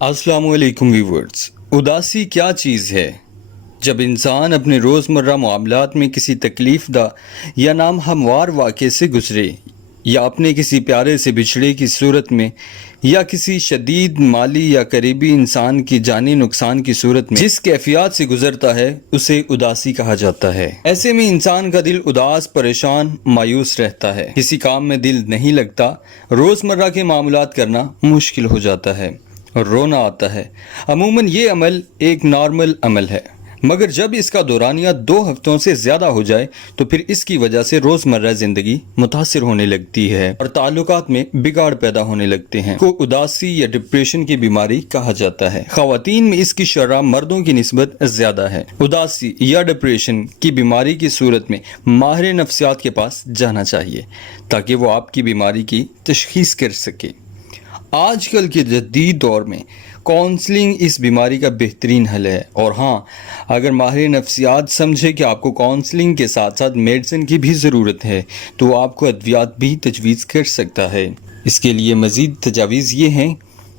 السلام علیکم ویورز، اداسی کیا چیز ہے؟ جب انسان اپنے روزمرہ معاملات میں کسی تکلیف دہ یا ناہموار واقعے سے گزرے یا اپنے کسی پیارے سے بچھڑے کی صورت میں یا کسی شدید مالی یا قریبی انسان کی جانی نقصان کی صورت میں جس کیفیات سے گزرتا ہے اسے اداسی کہا جاتا ہے۔ ایسے میں انسان کا دل اداس، پریشان، مایوس رہتا ہے، کسی کام میں دل نہیں لگتا، روزمرہ کے معاملات کرنا مشکل ہو جاتا ہے اور رونا آتا ہے۔ عموماً یہ عمل ایک نارمل عمل ہے، مگر جب اس کا دورانیہ 2 ہفتوں سے زیادہ ہو جائے تو پھر اس کی وجہ سے روزمرہ زندگی متاثر ہونے لگتی ہے اور تعلقات میں بگاڑ پیدا ہونے لگتے ہیں۔ کو اداسی یا ڈپریشن کی بیماری کہا جاتا ہے۔ خواتین میں اس کی شرح مردوں کی نسبت زیادہ ہے۔ اداسی یا ڈپریشن کی بیماری کی صورت میں ماہر نفسیات کے پاس جانا چاہیے تاکہ وہ آپ کی بیماری کی تشخیص کر سکے۔ آج کل کے جدید دور میں کونسلنگ اس بیماری کا بہترین حل ہے، اور ہاں، اگر ماہر نفسیات سمجھے کہ آپ کو کونسلنگ کے ساتھ ساتھ میڈیسن کی بھی ضرورت ہے تو وہ آپ کو ادویات بھی تجویز کر سکتا ہے۔ اس کے لیے مزید تجاویز یہ ہیں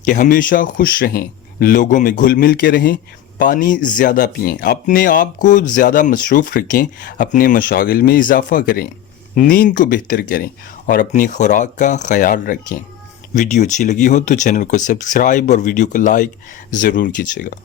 کہ ہمیشہ خوش رہیں، لوگوں میں گھل مل کے رہیں، پانی زیادہ پئیں، اپنے آپ کو زیادہ مصروف رکھیں، اپنے مشاغل میں اضافہ کریں، نیند کو بہتر کریں اور اپنی خوراک کا خیال رکھیں۔ ویڈیو اچھی لگی ہو تو چینل کو سبسکرائب اور ویڈیو کو لائک ضرور کیجیے گا۔